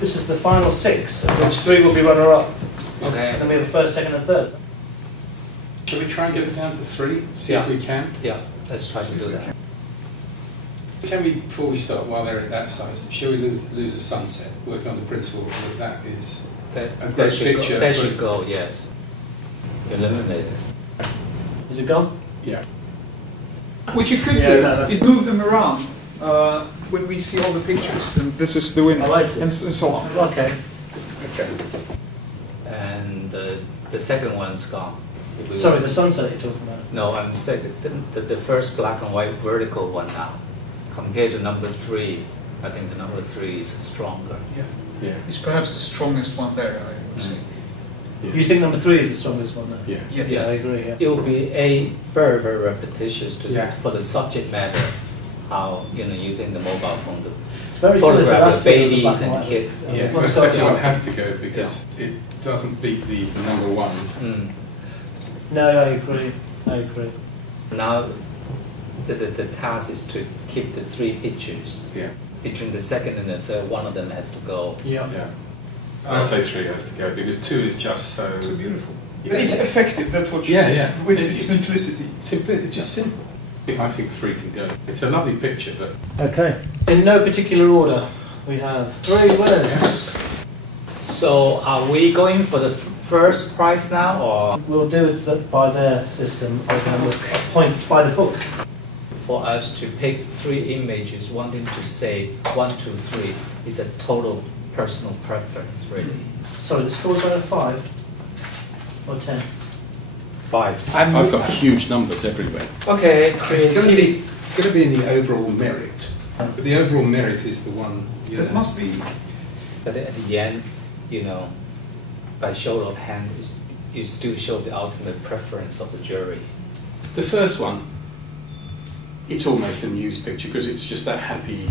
This is the final 6, of which 3 will be runner-up. Okay. And then we have a first, second and third. Shall we try and get it down to 3? See if we can? Yeah, let's try to do that. Can we, before we start, while they're at that size, shall we lose the sunset? Work on the principle that that is a great picture. That should go, yes. Eliminate it. Is it gone? Yeah. What you could do is move them around when we see all the pictures. And this is the winner, and so on. Okay. Okay. And the second one's gone. Sorry, the sunset you're talking about? No, I'm saying the first black and white vertical one now. Compared to number 3, I think the number 3 is stronger. Yeah. Yeah. It's perhaps the strongest one there, I would say. Yeah. You think number 3 is the strongest one there? Yeah. Yes. Yeah, I agree, yeah. It will be very, very repetitious Yeah. for the subject matter. How you think the mobile phone to It's very similar to photograph last the year, it was babies black and white. kids. Yeah, Let's the second go one on. has to go because it doesn't beat the number 1. No, I agree. I agree. Now, the task is to keep the 3 pictures. Yeah. Between the second and the third, one of them has to go. Yeah. Yeah. I say 3 has to go because 2 is just so beautiful. Yeah. But it's effective, that's what you with its simplicity. It's just simple. I think 3 can go. It's a lovely picture, but Okay. In no particular order, we have 3 winners. So, are we going for the first prize now, or We'll do it by their system. We're going to look point by the book. for us to pick 3 images, wanting to say 1, 2, 3 is a total personal preference, really. Sorry, the score's going to 5 or 10. 5. I've got huge numbers everywhere. Okay. It's going to be in the overall merit, but the overall merit is the one. That must be. But at the end, by show of hand, you still show the ultimate preference of the jury. The first one, it's almost a news picture because it's just that happy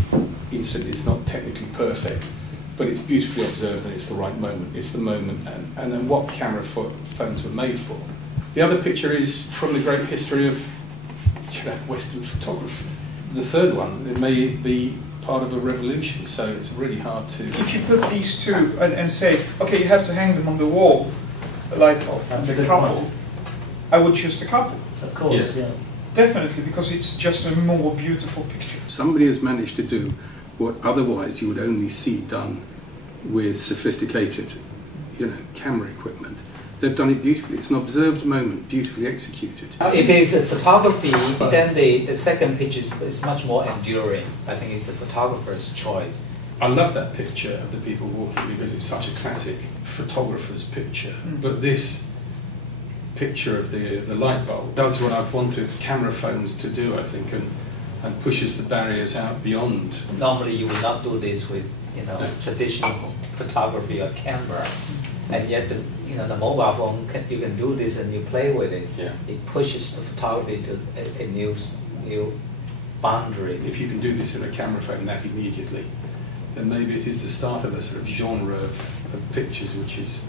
instant. It's not technically perfect, but it's beautifully observed and it's the right moment. It's the moment and what camera phones were made for. The other picture is from the great history of Western photography. The third one, it may be part of a revolution, so it's really hard to... If you put these 2 and say, okay, you have to hang them on the wall, like a couple, I would choose the couple. Of course, yeah. Definitely, because it's just a more beautiful picture. Somebody has managed to do what otherwise you would only see done with sophisticated, camera equipment. They've done it beautifully. It's an observed moment, beautifully executed. If it's a photography, then the second picture is much more enduring. I think it's a photographer's choice. I love that picture of the people walking because it's such a classic photographer's picture. But this picture of the light bulb does what I've wanted camera phones to do, I think, and pushes the barriers out beyond. Normally you would not do this with traditional photography or camera. And yet, the mobile phone, you can do this and you play with it. Yeah. It pushes the photography to a new boundary. If you can do this in a camera phone that immediately, then maybe it is the start of a sort of genre of pictures, which is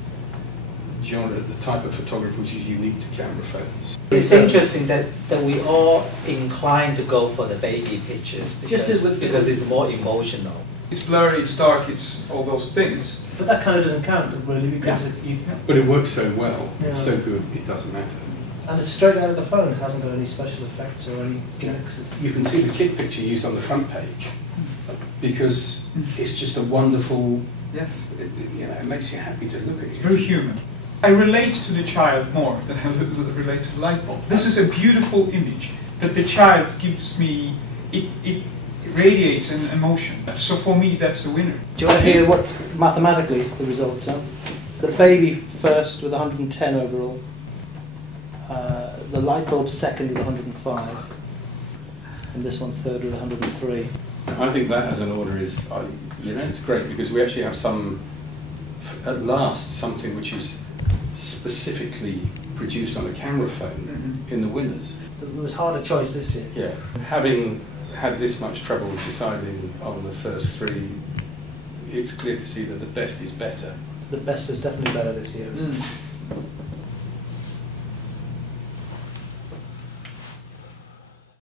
the type of photography which is unique to camera phones. It's interesting that we all inclined to go for the baby pictures because it's more emotional. It's blurry, it's dark, it's all those things. But that kind of doesn't count, really, because But it works so well, Yeah. it's so good, it doesn't matter. and it's straight out of the phone. It hasn't got any special effects or any gimmicks. You can see the kid picture used on the front page because it's just a wonderful, Yes. it makes you happy to look at it. Very human. I relate to the child more than I relate to the light bulb. This is a beautiful image that the child gives me. It radiates an emotion. So for me, that's the winner. Do you want to hear what mathematically the results are? The baby first with 110 overall. The light bulb second with 105. And this one third with 103. I think that as an order is, it's great because we actually have at last, something which is specifically produced on a camera phone in the winners. It was harder choice this year. Yeah. Having had this much trouble deciding on the first 3, it's clear to see that the best is better. The best is definitely better this year, isn't it?